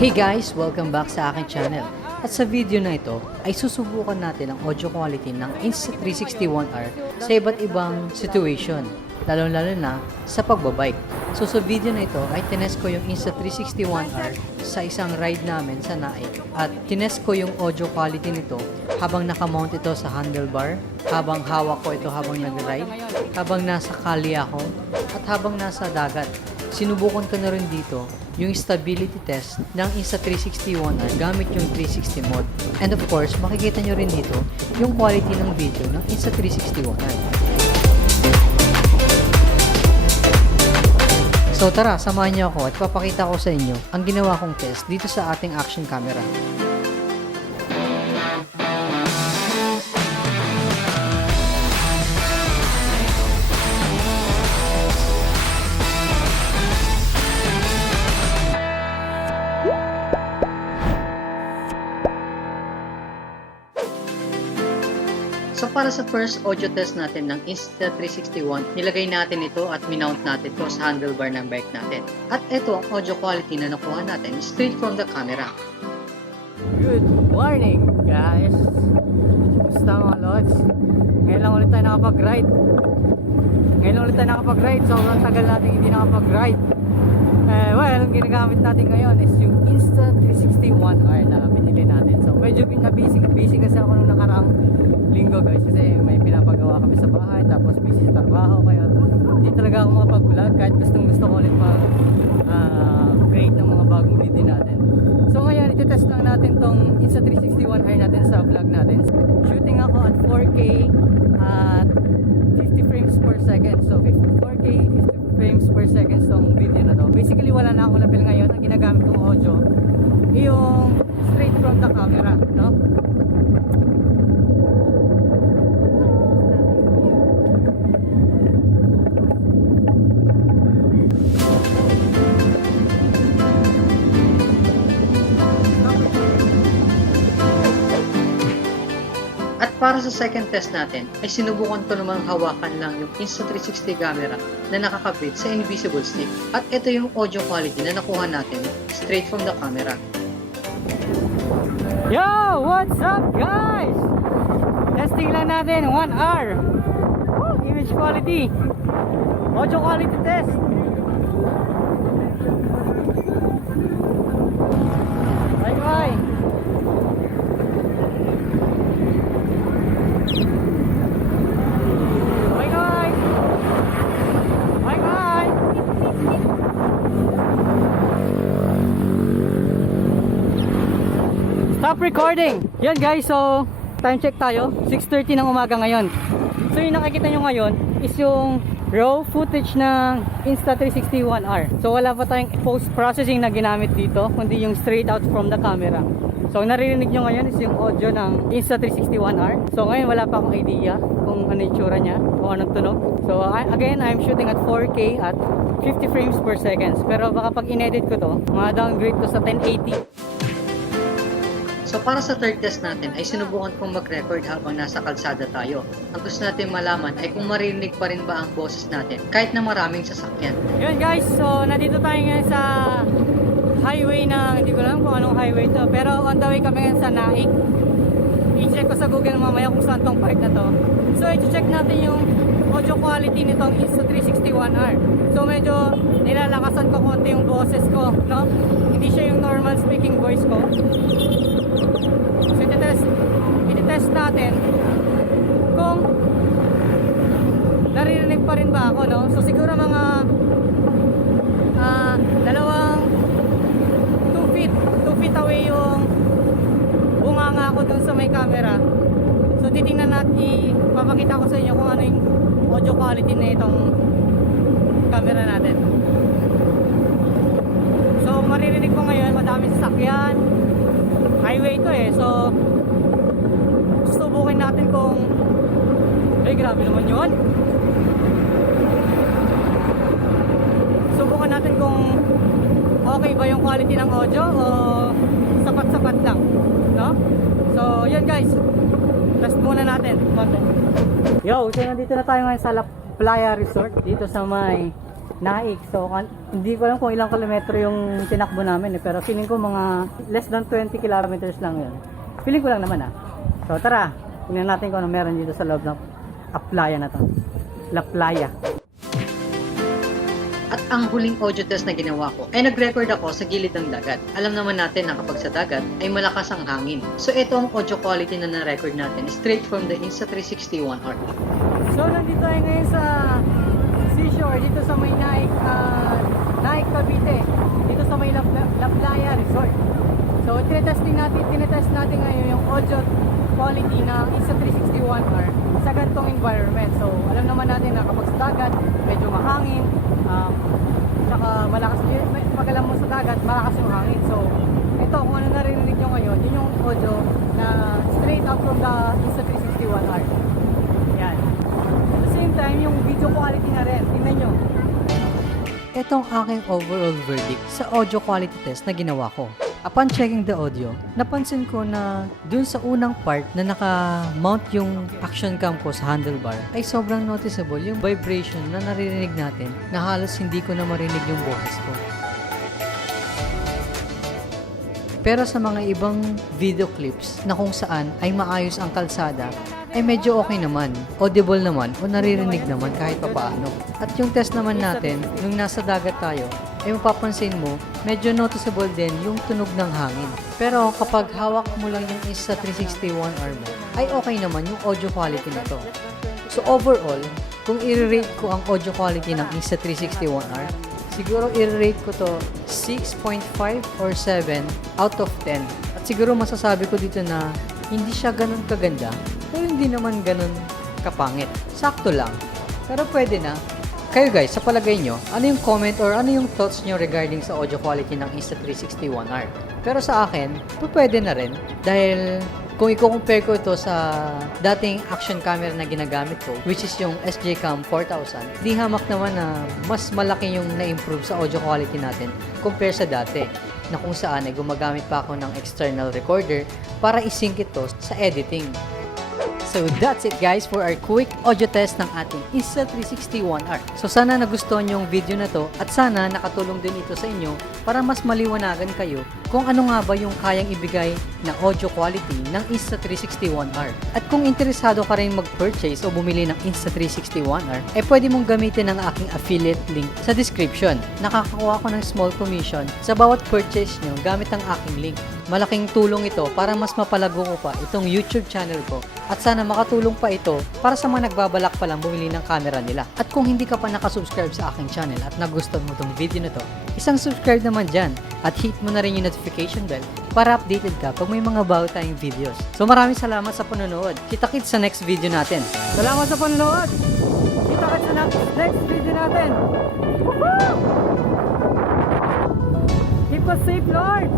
Hey guys! Welcome back sa aking channel. At sa video na ito ay susubukan natin ang audio quality ng Insta 360 1R sa iba't ibang situation, lalo-lalo na sa pagbabike. So sa video na ito ay tinest ko yung Insta 360 1R sa isang ride namin sa Naik at tinest ko yung audio quality nito habang nakamount ito sa handlebar, habang hawak ko ito habang nag-ride, habang nasa kali ako at habang nasa dagat. Sinubukan ko na rin dito yung stability test ng Insta360 1R gamit yung 360 mode. And of course, makikita nyo rin dito yung quality ng video ng Insta360 1R. So tara, samahan niyo ako at papakita ko sa inyo ang ginawa kong test dito sa ating action camera. So para sa first audio test natin ng Insta360 nilagay natin ito at minount natin ito sa handlebar ng bike natin. At ito ang audio quality na nakuha natin straight from the camera. Good morning guys! Kumusta mga lods? Ngayon lang ulit tayo nakapag-ride. Sobrang tagal natin hindi nakapag-ride. Well, ang ginagamit natin ngayon is yung Insta360 1R na pinili natin. So medyo busy kasi ako nung nakaraang linggo guys, kasi may pinapagawa kami sa bahay tapos busy sa trabaho, kaya hindi talaga ako makapag-vlog kahit gusto ko ulit create ng mga bagong video natin. So ngayon, iti-test lang natin tong Insta360 1R natin sa vlog natin. Shooting ako at 4K at 50 frames per second. So 4K 50 frames per second tong video na to. Basically wala na akong lapel ngayon. Ang ginagamit kong audio yung straight from the camera, no? At para sa second test natin, ay sinubukan ko namang hawakan lang yung Insta360 camera na nakakabit sa invisible stick. At ito yung audio quality na nakuha natin straight from the camera. Yo! What's up guys? Testing lang natin 1R. Image quality. Audio quality test. Bye-bye. Stop recording! Yan guys, so time check tayo, 6:30 ng umaga ngayon. So yung nakikita nyo ngayon is yung raw footage ng Insta360 1R. So wala pa tayong post-processing na ginamit dito, kundi yung straight out from the camera. So naririnig nyo ngayon is yung audio ng Insta360 1R. So ngayon wala pa akong idea kung ano yung tsura nya, kung anong tunog. So again, I'm shooting at 4K at 50 frames per second. Pero baka pag in-edit ko to, ma-downgrade to sa 1080. So para sa third test natin ay sinubukan kong mag-record habang nasa kalsada tayo. Ang gusto natin malaman ay kung maririnig pa rin ba ang boses natin kahit na maraming sasakyan. Yun guys, so nandito tayo ngayon sa highway na hindi ko alam kung anong highway to, pero on the way kami ngayon sa Naik. I-check ko sa Google mamaya kung saan tong part na to. So i-check natin yung audio quality nitong Insta360 1R. So medyo nilalakasan ko konti yung boses ko, no? Hindi siya yung normal speaking voice ko. So iti-test natin kung naririnig pa rin ba ako, no? So siguro mga dalawang 2 feet away yung bunganga ako dun sa may camera. So titingnan natin, papakita ko sa inyo kung ano yung audio quality na itong camera natin. So maririnig ko ngayon madaming sasakyan, highway to so susubukin natin kung grabe naman yun. Subukan natin kung okay ba yung quality ng audio o sapat-sapat lang, no? So yun guys, test muna natin. Yo, so nandito na tayo ngayon sa La Playa Resort dito sa may Naik. So, hindi ko alam kung ilang kilometro yung tinakbo namin pero feeling ko mga less than 20 kilometers lang yun. Feeling ko lang naman So, tara. Tingnan natin kung ano meron dito sa loob ng playa na to. La Playa. At ang huling audio test na ginawa ko ay nag-record ako sa gilid ng dagat. Alam naman natin na kapag sa dagat ay malakas ang hangin. So ito ang audio quality na na-record natin straight from the Insta 360 1R. So nandito tayo ngayon sa seashore dito sa may Naik Cavite. Dito sa may La Playa Resort. So tinetest natin ngayon yung audio quality ng Insta 360 1R sa ganitong environment. So alam naman natin na kapag sa dagat medyo mahangin, saka malakas, pag alam mo sa dagat malakas yung hangin. So ito kung ano narinig nyo ngayon, yun yung audio na straight out from the Insta 360 1R. Yan. At the same time yung video quality na rin, tingnan nyo. Itong aking overall verdict sa audio quality test na ginawa ko. Upon checking the audio, napansin ko na dun sa unang part na naka-mount yung action cam ko sa handlebar ay sobrang noticeable yung vibration na naririnig natin na halos hindi ko na marinig yung boses ko. Pero sa mga ibang video clips na kung saan ay maayos ang kalsada, ay medyo okay naman, audible naman o naririnig naman kahit papaano. At yung test naman natin, nung nasa dagat tayo, ay mapapansin mo, medyo noticeable din yung tunog ng hangin. Pero kapag hawak mo lang yung Insta 360 1R mo, ay okay naman yung audio quality nito. So overall, kung i-rate ko ang audio quality ng Insta 360 1R, siguro i-rate ko to 6.5 or 7 out of 10. At siguro masasabi ko dito na hindi siya ganun kaganda, pero hindi naman ganun kapangit. Sakto lang. Pero pwede na. Kayo guys, sa palagay nyo, ano yung comment or ano yung thoughts nyo regarding sa audio quality ng Insta 360 1R? Pero sa akin, pwede na rin. Dahil kung i-compare ko ito sa dating action camera na ginagamit ko, which is yung SJ-Cam 4000, di hamak naman na mas malaki yung na-improve sa audio quality natin compare sa dati, na kung saan ay gumagamit pa ako ng external recorder para isync ito sa editing. So that's it guys for our quick audio test ng ating Insta 360 1R. So sana nagustuhan nyo yung video na to at sana nakatulong din ito sa inyo para mas maliwanagan kayo kung ano nga ba yung kayang ibigay na audio quality ng Insta 360 1R. At kung interesado ka rin mag-purchase o bumili ng Insta 360 1R, pwede mong gamitin ang aking affiliate link sa description. Nakakakuha ko ng small commission sa bawat purchase nyo gamit ang aking link. Malaking tulong ito para mas mapalago ko pa itong YouTube channel ko at sana makatulong pa ito para sa mga nagbabalak pa lang bumili ng camera nila. At kung hindi ka pa nakasubscribe sa aking channel at nagustuhan mo itong video na to, isang subscribe naman dyan at hit mo na rin yung notification bell para updated ka pag may mga bago tayong videos. So maraming salamat sa panonood. Kita-kits sa next video natin. Salamat sa panonood! Kita-kits sa next video natin! Woohoo! Keep us safe, Lord!